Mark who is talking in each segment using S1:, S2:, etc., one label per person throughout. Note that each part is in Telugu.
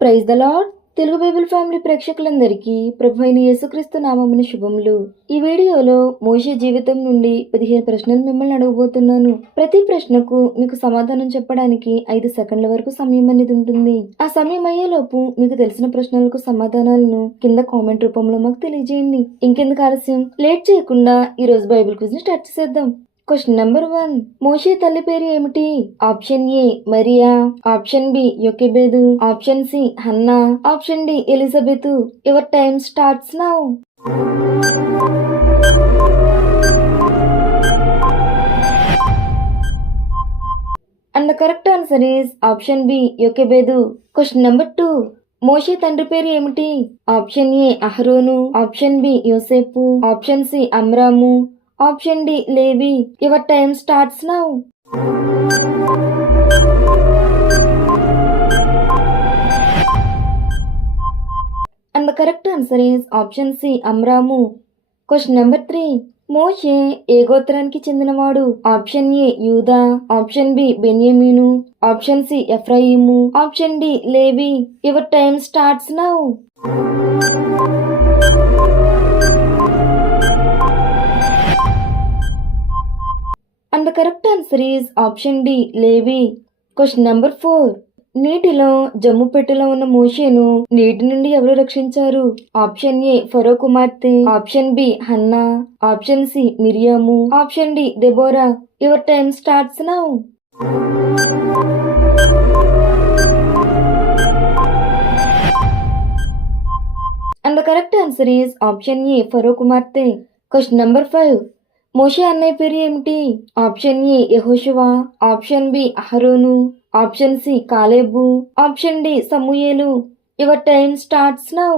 S1: Praise the lord Telugu bible family ప్రేక్షకులందరికీ ప్రభు అయిన యేసుక్రీస్తు నామమున శుభములు. ఈ వీడియోలో మోషే జీవితం నుండి పదిహేను ప్రశ్నలు మిమ్మల్ని అడగబోతున్నాను. ప్రతి ప్రశ్నకు మీకు సమాధానం చెప్పడానికి ఐదు సెకండ్ల వరకు సమయం అనేది ఉంటుంది. ఆ సమయం అయ్యేలోపు మీకు తెలిసిన ప్రశ్నలకు సమాధానాలను కింద కామెంట్ రూపంలో మాకు తెలియజేయండి. ఇంకెందుకు ఆలస్యం? లేట్ చేయకుండా ఈ రోజు బైబిల్ క్విజ్ని స్టార్ట్ చేసేద్దాం. క్వశ్చన్ నెంబర్ వన్ మోషే తల్లి పేరు ఏమిటి? Option A Maria. Option B యొకెబెదు. Option C Hannah. Option D Elizabeth. Your time starts now and the correct answer is option B యొకెబెదు. Question number two మోషే తండ్రి పేరు ఏమిటి? ఆప్షన్ ఏ అహరోను. ఆప్షన్ బి యోసేపు. Option C Amram. Option D Levi. Your time starts now. And the correct answer is option C Amram question number three మోషే ఏ గోత్రానికి చెందినవాడు? ఆప్షన్ ఏ యూదా. ఆప్షన్ బి బెన్యమీను. Option C Ephraim. Option D Levi. Your time starts now. And the correct answer is option D Levi question number four నీటిలో జమ్ము పెట్టెలో ఉన్న మోషేను నీటి నుండి ఎవరు రక్షించారు? ఆప్షన్ ఏ ఫరో కుమార్తె. Option B Hannah. Option C Miriam. Option D Deborah. Your time starts now and the correct answer is option A ఫరో కుమార్తె. క్వశ్చన్ నెంబర్ ఫైవ్ మోషే అన్నయ్య పేరు ఏమిటి? ఆప్షన్ ఏ యహోషువా ఆప్షన్ బి అహరోను ఆప్షన్ సి కాలేబు option D Samuel. Your time starts now.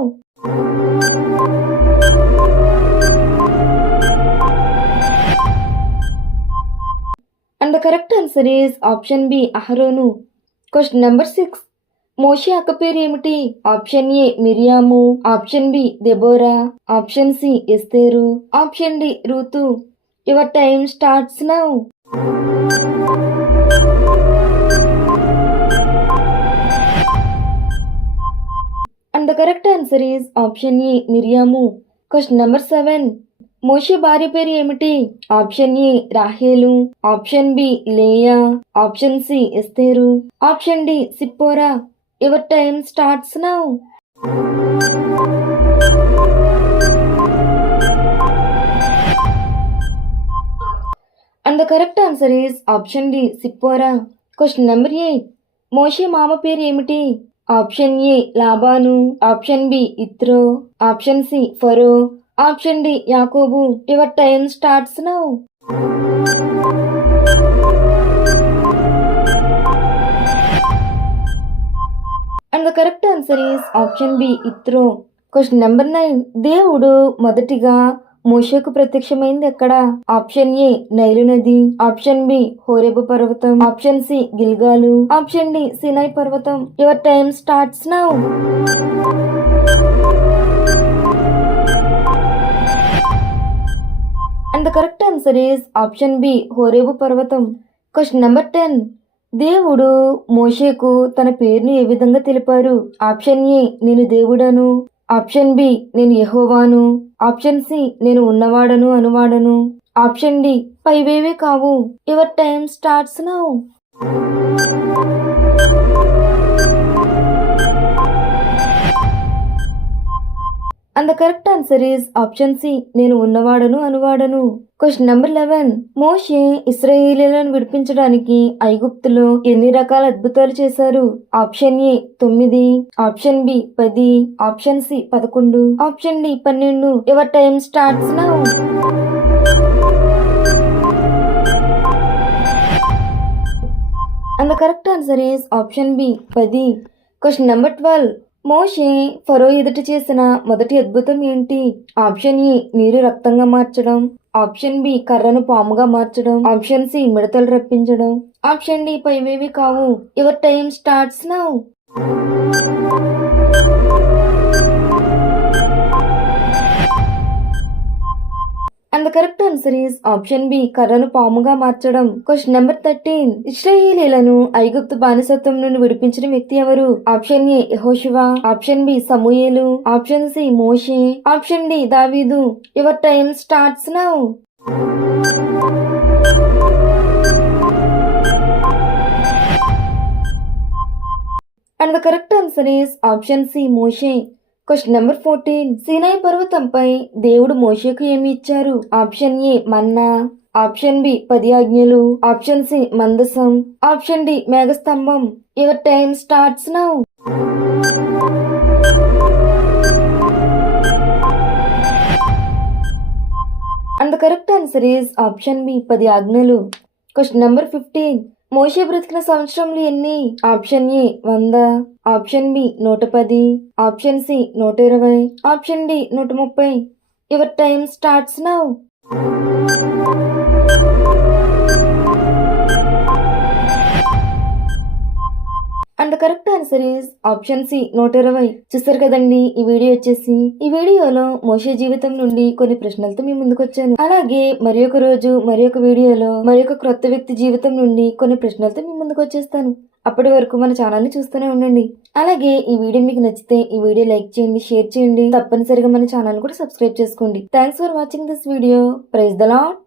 S1: And the correct answer is option B అహరోను క్వశ్చన్ నెంబర్ సిక్స్ మోషే అక్క పేరు ఏమిటి? Option A Miriam option B Deborah option C Esther option D Ruth. Your time starts now. And the correct answer is option A Miriam question number seven మోషే భార్య పేరు ఏమిటి ఆప్షన్ ఏ రాహేలు option B Leah option C Esther option D Zipporah your time starts now correct answer is option D Zipporah question number eight మోషే మామ పేరు ఏమిటి ఆప్షన్ ఏ లాబాను ఆప్షన్ బి ఇత్రో ఆప్షన్ సి ఫరో ఆప్షన్ డి యాకోబు your time starts now and the correct answer is option B ఇత్రో question number nine దేవుడు మొదటిగా మోషేకు ప్రత్యక్షమైంది ఎక్కడ ఆప్షన్ ఏ నైలు నది. ఆప్షన్ బి హోరేబు పర్వతం. ఆప్షన్ సి గిల్గాలు. ఆప్షన్ డి సినాయ్ పర్వతం. Your time starts now. And the correct answer is option B Horeb పర్వతం క్వశ్చన్ నెంబర్ టెన్ దేవుడు మోషేకు తన పేరుని ఏ విధంగా తెలిపారు? ఆప్షన్ ఏ నేను దేవుడను. ఆప్షన్ బి నేను ఎహోవాను ఆప్షన్ సి నేను ఉన్నవాడను అనువాడను. ఆప్షన్ డి పైవేవే కావు. Your time starts now and the correct answer is option C నేను ఉన్నవాడను అనువాడను. క్వశ్చన్ నెంబర్ లెవెన్ మోషే ఇస్రాయేలీలను విడిపించడానికి ఐగుప్తులో ఎన్ని రకాల అద్భుతాలు చేశారు? ఆప్షన్ ఏ తొమ్మిది ఆప్షన్ బి పది ఆప్షన్ సి పదకొండు ఆప్షన్ డి పన్నెండు. Your time starts now and the correct answer is option B పది. క్వశ్చన్ నెంబర్ ట్వెల్వ్ మోషే ఫరో ఎదుట చేసిన మొదటి అద్భుతం ఏంటి? ఆప్షన్ ఏ నీరు రక్తంగా మార్చడం. ఆప్షన్ బి కర్రను పాముగా మార్చడం. ఆప్షన్ సి మిడతలు రప్పించడం. ఆప్షన్ డి పైవేవి కావు. Your time starts now. The and correct answer is option B కర్రను పాముగా మార్చడం. క్వశ్చన్ నెంబర్ థర్టీన్ ఇస్రాయేలీలను ఐగుప్తు బానిసత్వం నుండి విడిపించిన వ్యక్తి ఎవరు? ఆప్షన్ ఏ యెహోషువ. ఆప్షన్ బి సమూయేలు. ఆప్షన్ సి మోషే. ఆప్షన్ డి దావీదు. Your time starts now and the correct answer is option C Moshe. Question number fourteen. Sinai పర్వతంపై దేవుడు మోషేకు ఏమి ఇచ్చారు? ఆప్షన్ ఏ మన్నా. ఆప్షన్ బి పది ఆజ్ఞలు. ఆప్షన్ సి మందసం. Option D మేఘస్తంభం. Your time starts now. And the correct answer is option B పది ఆజ్ఞలు. క్వశ్చన్ నెంబర్ ఫిఫ్టీన్ మోషే బ్రతికిన సంవత్సరంలో ఎన్ని? ఆప్షన్ ఏ వంద. ఆప్షన్ బి నూట పది. ఆప్షన్ సి నూట ఇరవై. ఆప్షన్ డి నూట ముప్పై. Your time starts now. And correct answer is option C నూట ఇరవై. చూసారు కదండి ఈ వీడియో వచ్చేసి. ఈ వీడియోలో మోషే జీవితం నుండి కొన్ని ప్రశ్నలతో మీ ముందుకు వచ్చాను అలాగే మరి ఒక రోజు మరి ఒక వీడియోలో మరి ఒక క్రొత్త వ్యక్తి జీవితం నుండి కొన్ని ప్రశ్నలతో మీ ముందుకు వచ్చేస్తాను అప్పటి వరకు మన ఛానల్ని చూస్తూనే ఉండండి. అలాగే ఈ వీడియో మీకు నచ్చితే ఈ వీడియో లైక్ చేయండి షేర్ చేయండి. తప్పనిసరిగా మన ఛానల్ కూడా సబ్స్క్రైబ్ చేసుకోండి. Thanks for watching this video. Praise the lord